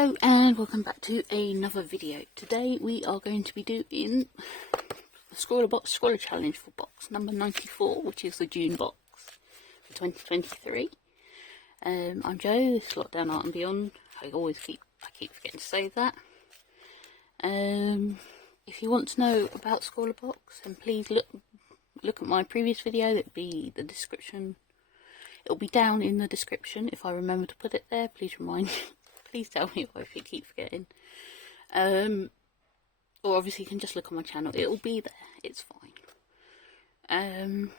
Hello and welcome back to another video. Today we are going to be doing the Scrawlrbox Scrawlr challenge for box number 94, which is the June box for 2023. I'm Joe, this is Lockdown Art and Beyond. I keep forgetting to say that. If you want to know about Scrawlrbox, then please look at my previous video. That'll be the description. It'll be down in the description if I remember to put it there. Please remind me. Please tell me if you keep forgetting. Or obviously you can just look on my channel. It'll be there. It's fine.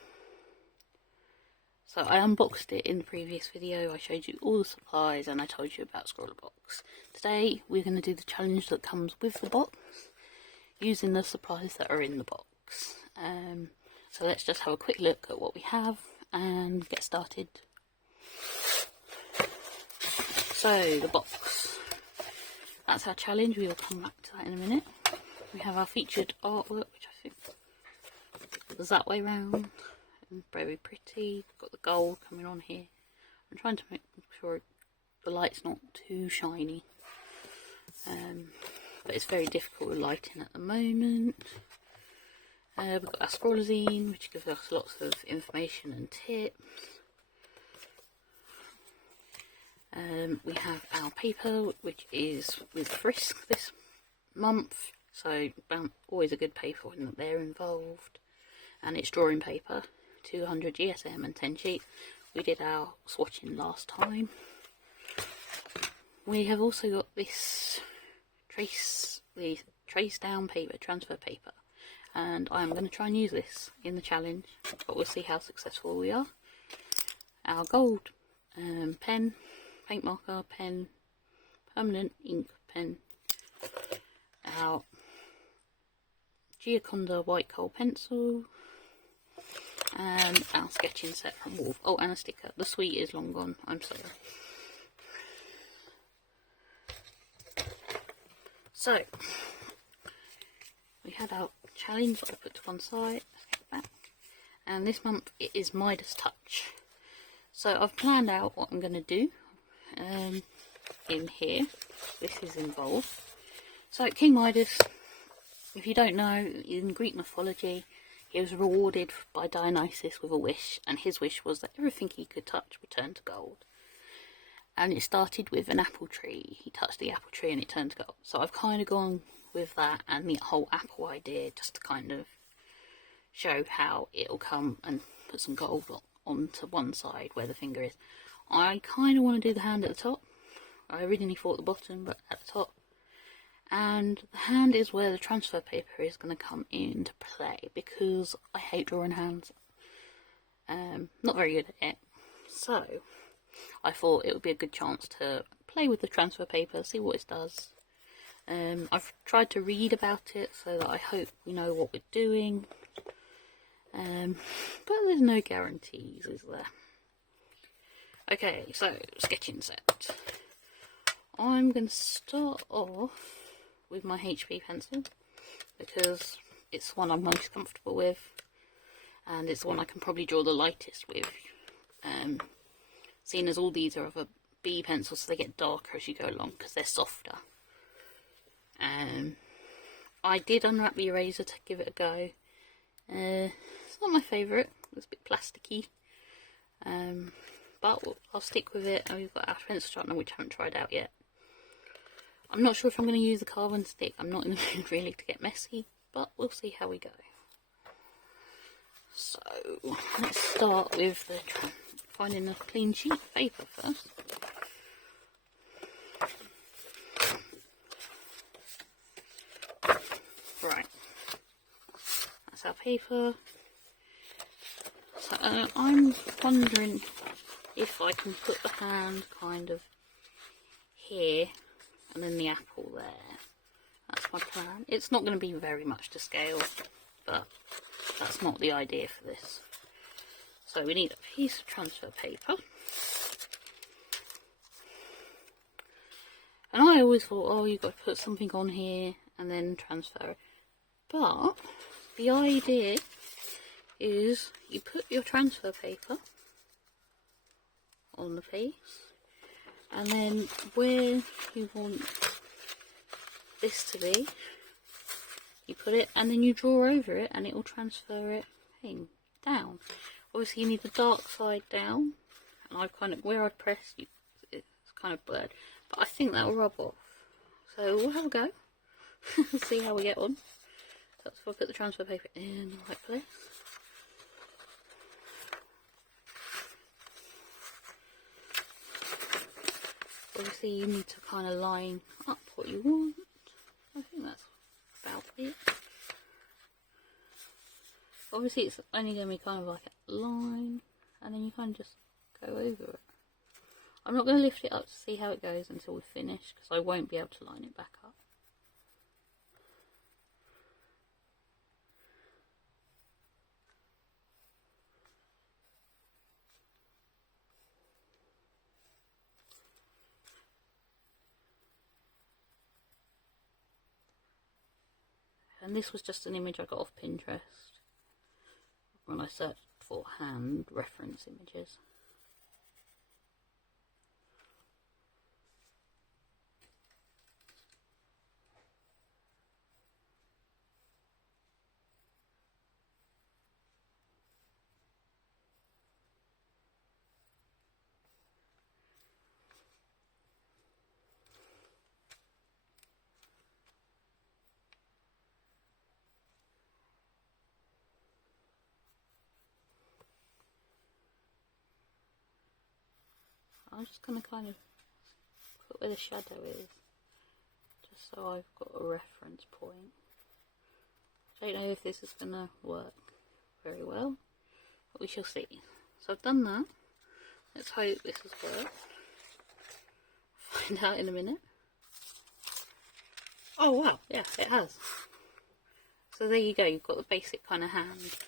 So I unboxed it in the previous video. I showed you all the supplies and I told you about Scrawlrbox. Today we're going to do the challenge that comes with the box, using the supplies that are in the box. So let's just have a quick look at what we have and get started. So, the box. That's our challenge. We will come back to that in a minute. We have our featured artwork, which I think is that way round. And very pretty. We've got the gold coming on here. I'm trying to make sure the light's not too shiny. But it's very difficult with lighting at the moment. We've got our Scrawlr which gives us lots of information and tips. We have our paper, which is with Frisk this month, so always a good paper when they're involved. And it's drawing paper, 200 GSM and 10 sheet. We did our swatching last time. We have also got this trace down paper, transfer paper, and I'm going to try and use this in the challenge, but we'll see how successful we are. Our gold pen, paint marker, pen, permanent ink pen, our Gioconda white coal pencil, and our sketching set from Wolf. Oh, and a sticker. The sweet is long gone, I'm sorry. So, we had our challenge that I put to one side, let's get back, and this month it is Midas Touch. So I've planned out what I'm going to do in here. This is involved. So King Midas, if you don't know, in Greek mythology he was rewarded by Dionysus with a wish, and his wish was that everything he could touch would turn to gold. And it started with an apple tree. He touched the apple tree and it turned to gold. So I've kind of gone with that and the whole apple idea, just to kind of show how it'll come and put some gold onto one side where the finger is. I kind of want to do the hand at the top. I originally thought the bottom, but at the top. And the hand is where the transfer paper is going to come into play, because I hate drawing hands. Not very good at it. So I thought it would be a good chance to play with the transfer paper, see what it does. I've tried to read about it so that I hope we know what we're doing. But there's no guarantees, is there? Okay, so sketching set. I'm going to start off with my HB pencil, because it's the one I'm most comfortable with, and it's the one I can probably draw the lightest with. Seeing as all these are of a B pencil, so they get darker as you go along because they're softer. I did unwrap the eraser to give it a go. It's not my favourite, it's a bit plasticky, but I'll stick with it. And we've got our pencil sharpener, which I haven't tried out yet. I'm not sure if I'm going to use the carbon stick. I'm not in the mood really to get messy, but we'll see how we go. So let's start with finding a clean sheet of paper first. Right, that's our paper. So I'm wondering if I can put the hand kind of here and then the apple there. That's my plan. It's not going to be very much to scale, but that's not the idea for this. So we need a piece of transfer paper. And I always thought, oh, you've got to put something on here and then transfer it. But the idea is you put your transfer paper on the piece And then where you want this to be, you put it, and then you draw over it, and it will transfer it down. Obviously, you need the dark side down, and I've kind of, where I pressed, it's kind of blurred, but I think that will rub off. So we'll have a go, see how we get on. So if I put the transfer paper in the right place. Obviously, you need to kind of line up what you want. I think that's about it. Obviously, it's only going to be kind of like a line, and then you kind of just go over it. I'm not going to lift it up to see how it goes until we finish, because I won't be able to line it back up. And this was just an image I got off Pinterest when I searched for hand reference images. I'm just going to kind of put where the shadow is, just so I've got a reference point. I don't know if this is going to work very well, but we shall see. So I've done that. Let's hope this has worked. Find out in a minute. Oh wow, yeah, it has. So there you go, you've got the basic kind of hand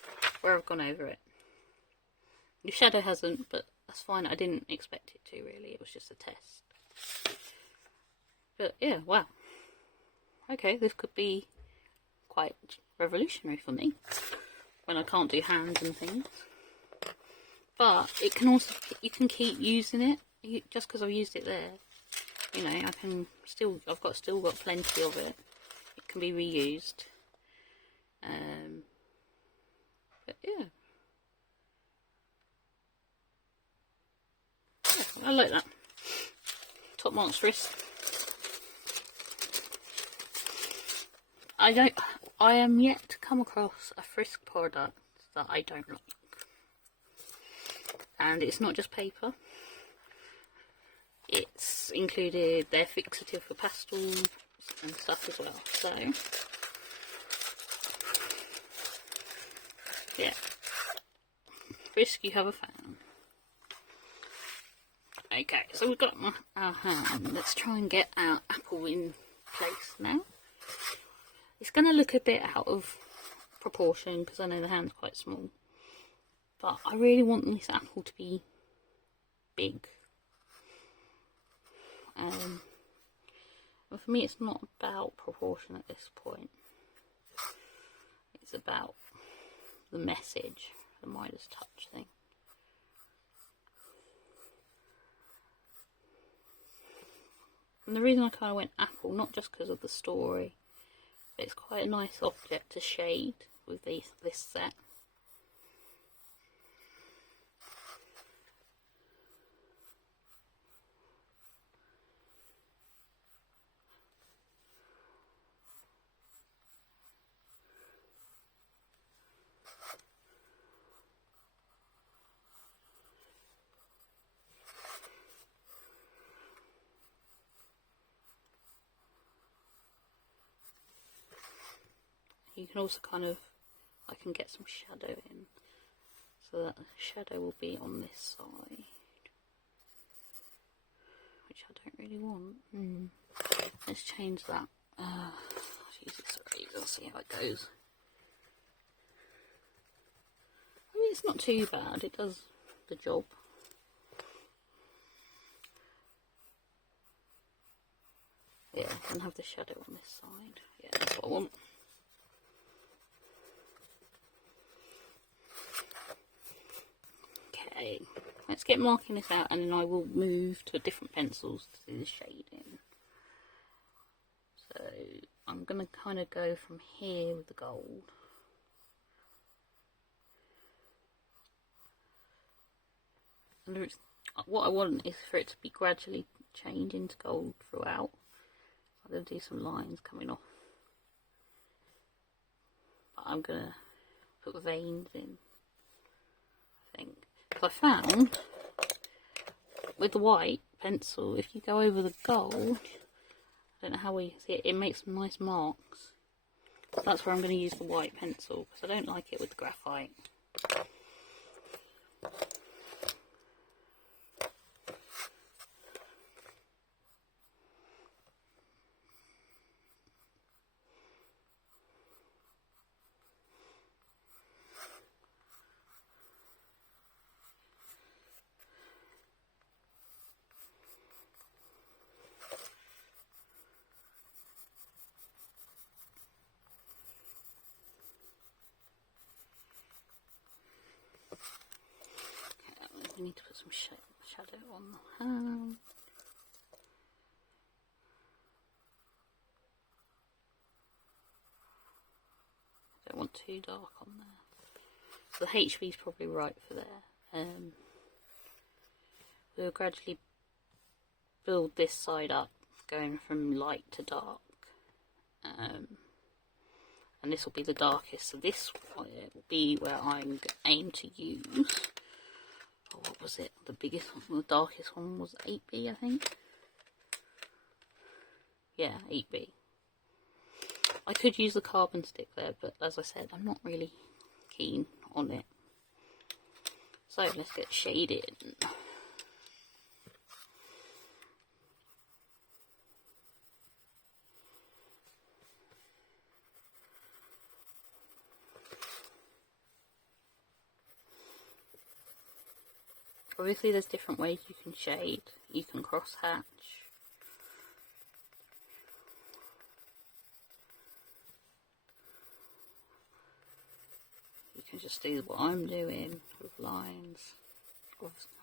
where I've gone over it. The shadow hasn't, but that's fine. I didn't expect it to, really. It was just a test. But yeah, wow. Okay, this could be quite revolutionary for me when I can't do hands and things. But it can also, you can keep using it. Just because I've used it there, you know, I can still, still got plenty of it. It can be reused. But yeah. I like that. Top marks wrist. I am yet to come across a Frisk product that I don't like. And it's not just paper. It's included their fixative for pastels and stuff as well. So, yeah. Frisk, you have a fan. Okay, so we've got our hand. Let's try and get our apple in place now. It's going to look a bit out of proportion because I know the hand's quite small. But I really want this apple to be big. But for me, it's not about proportion at this point. It's about the message, the Midas touch thing. And the reason I kind of went apple, not just because of the story, but it's quite a nice object to shade with this set. You can also kind of, I can get some shadow in, so that the shadow will be on this side, which I don't really want. Let's change that. I'll use this eraser, see how it goes. I mean, it's not too bad, it does the job. Yeah, I can have the shadow on this side. Yeah, that's what I want. Okay, let's get marking this out, and then I will move to different pencils to do the shading. So I'm going to kind of go from here with the gold. And what I want is for it to be gradually change into gold throughout. I'm going to do some lines coming off. But I'm going to put veins in, I think. Because I found with the white pencil, if you go over the gold, I don't know how well you can see it, it makes some nice marks. So that's where I'm going to use the white pencil, because I don't like it with the graphite. We need to put some shadow on the hand. Don't want too dark on there. So the HB is probably right for there. We'll gradually build this side up, going from light to dark. And this will be the darkest. So this will be where I'm aim to use. What was it? The biggest one, the darkest one was 8B, I think. Yeah, 8B. I could use the carbon stick there, but as I said, I'm not really keen on it. So let's get shaded. Obviously there's different ways you can shade. You can cross hatch. You can just do what I'm doing with lines.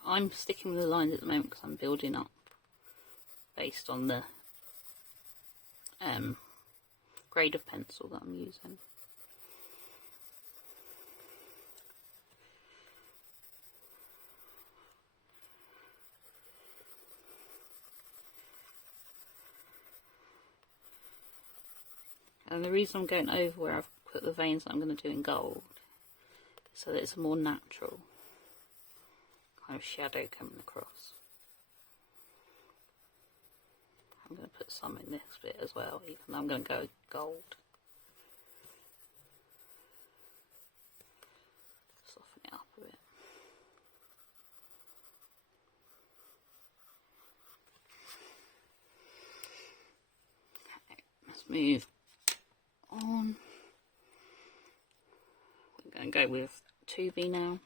I'm sticking with the lines at the moment because I'm building up based on the grade of pencil that I'm using. And the reason I'm going over where I've put the veins that I'm going to do in gold is so that it's a more natural kind of shadow coming across. I'm going to put some in this bit as well, even though I'm going to go gold. Soften it up a bit. Okay, let's move on. We're going to go with 2B now.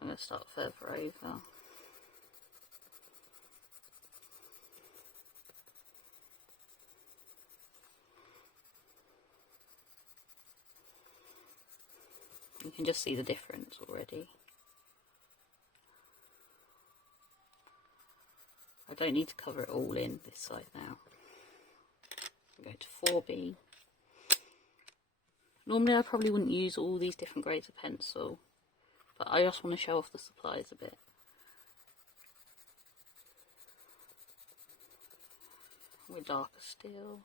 I'm going to start further over. You can just see the difference already. I don't need to cover it all in this side now. I'm going to 4B. Normally I probably wouldn't use all these different grades of pencil, but I just want to show off the supplies a bit. We're darker still.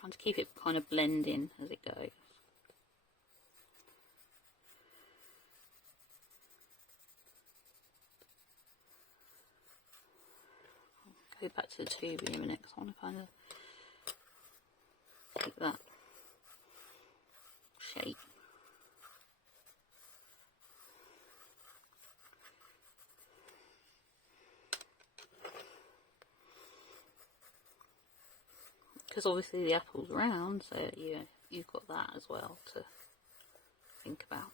Trying to keep it kind of blending as it goes. I'll go back to the 2B in a minute because I want to kind of keep that shape. Because obviously the apple's round, so you've got that as well to think about.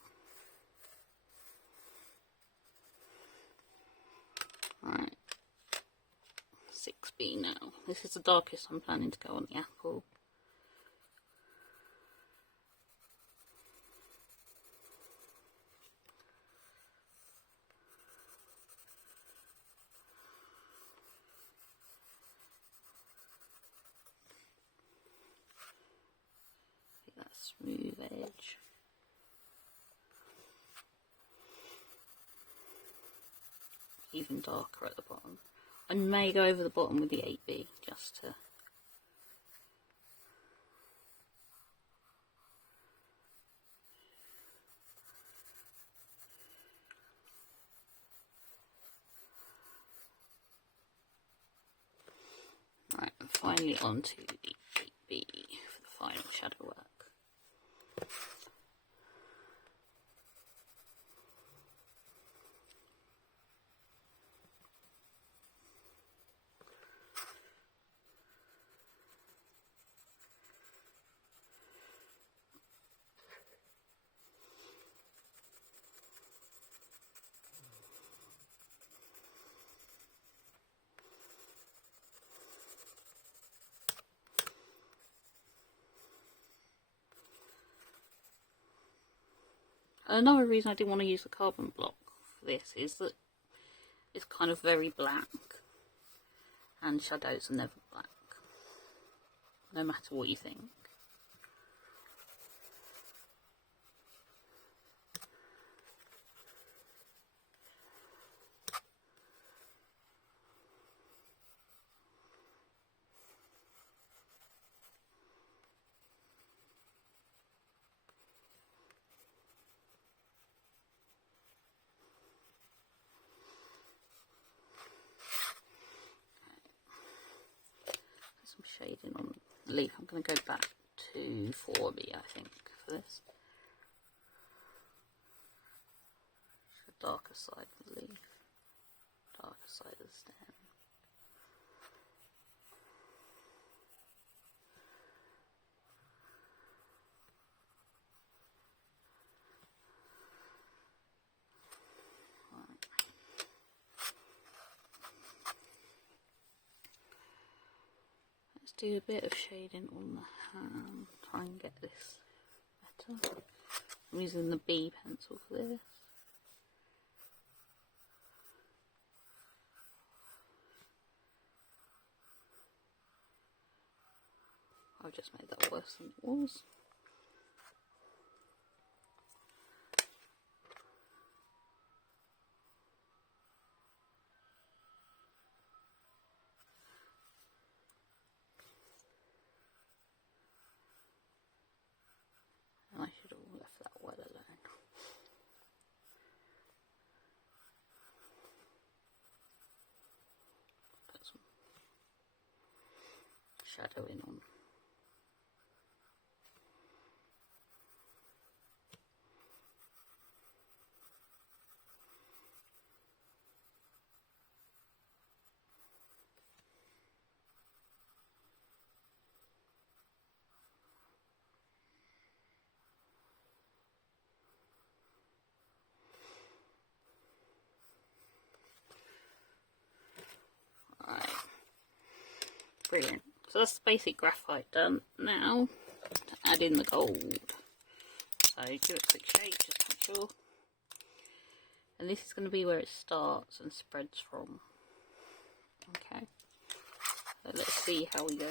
Right, 6B now. This is the darkest I'm planning to go on the apple. smooth edge. Even darker at the bottom. I may go over the bottom with the 8B just to... Right, and finally onto the 8B for the final shadow work. Another reason I didn't want to use the carbon block for this is that it's kind of very black, and shadows are never black, no matter what you think. Some shading on the leaf. I'm going to go back to 4B, I think, for this. The darker side of the leaf, darker side of the stem. Do a bit of shading on the hand, try and get this better. I'm using the B pencil for this. I've just made that worse than it was. I should have left that well alone. Put some shadowing on. Brilliant. So that's the basic graphite done. Now to add in the gold. So give it a quick shake, just to make sure. And this is going to be where it starts and spreads from. Okay. So let's see how we go.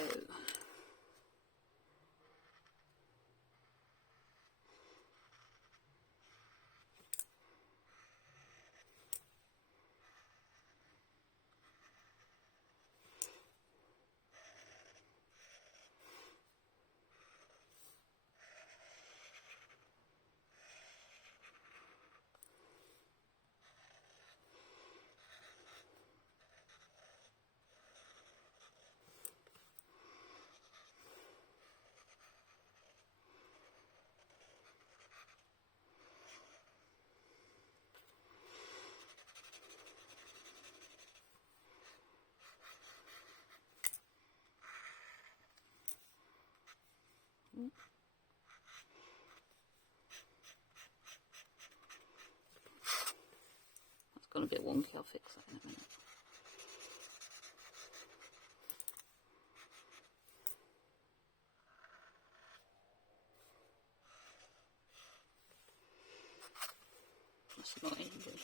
That's gone a bit wonky, I'll fix that in a minute. That's not easy.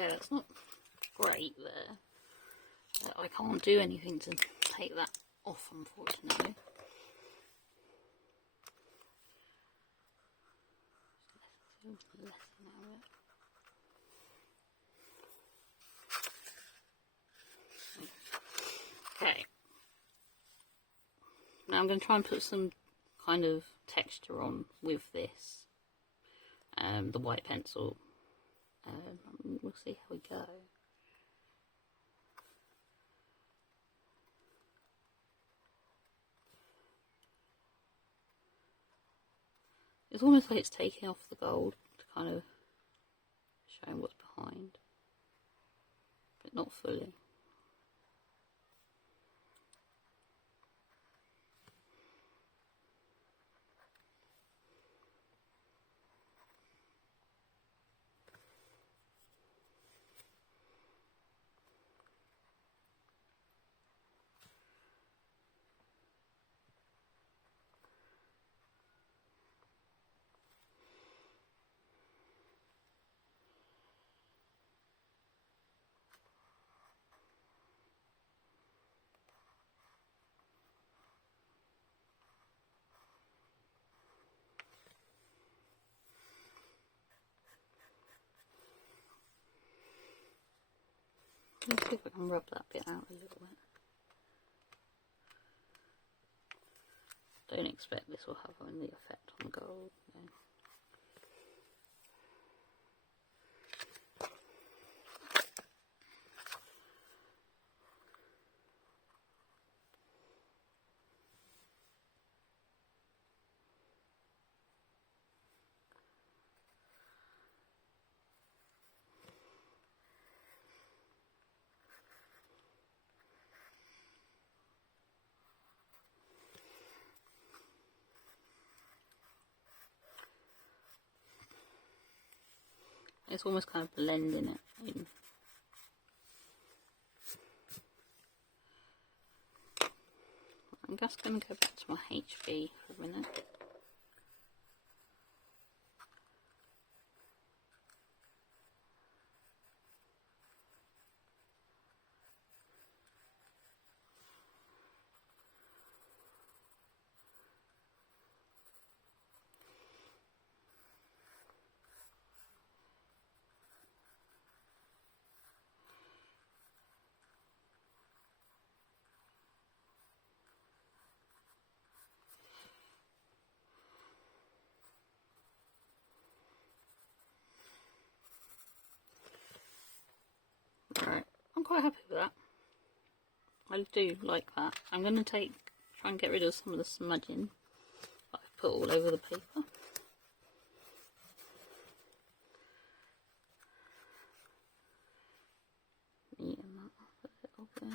Okay, that's not great there. I can't do anything to take that off, unfortunately. Okay. Now I'm going to try and put some kind of texture on with this, the white pencil. We'll see how we go. It's almost like it's taking off the gold to kind of show what's behind, but not fully. Let's see if I can rub that bit out a little bit. Don't expect this will have any effect on the gold. No. It's almost kind of blending it in. I'm just going to go back to my HB for a minute. Right, I'm quite happy with that. I do like that. I'm going to try and get rid of some of the smudging that I've put all over the paper. Neaten that up a little bit.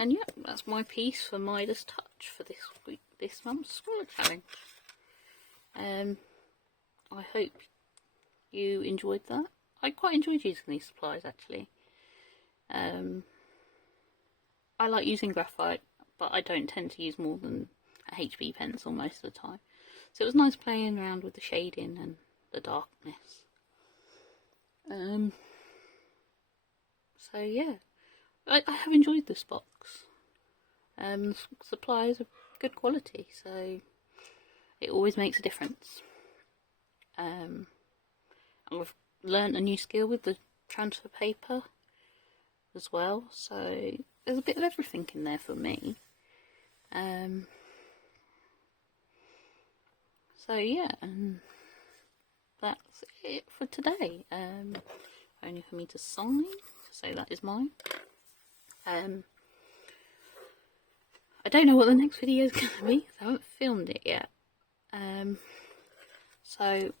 And yeah, that's my piece for Midas Touch for this month's Scrawlr challenge. I hope you enjoyed that. I quite enjoyed using these supplies actually. I like using graphite, but I don't tend to use more than a HB pencil most of the time. So it was nice playing around with the shading and the darkness. So yeah. I have enjoyed this box. Supplies are good quality, so it always makes a difference. And we've learnt a new skill with the transfer paper as well, so there's a bit of everything in there for me. So yeah, and that's it for today. Only for me to sign, so that is mine. I don't know what the next video is going to be, because I haven't filmed it yet. So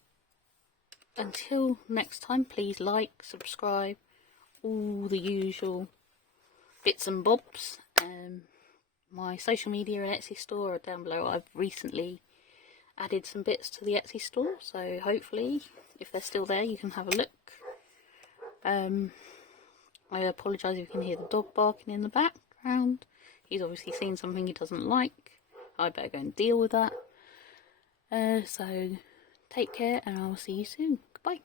until next time, please like, subscribe, all the usual bits and bobs. My social media and Etsy store are down below. I've recently added some bits to the Etsy store, so hopefully if they're still there you can have a look. I apologise if you can hear the dog barking in the background. He's obviously seen something he doesn't like. I better go and deal with that. So take care, and I will see you soon. Goodbye.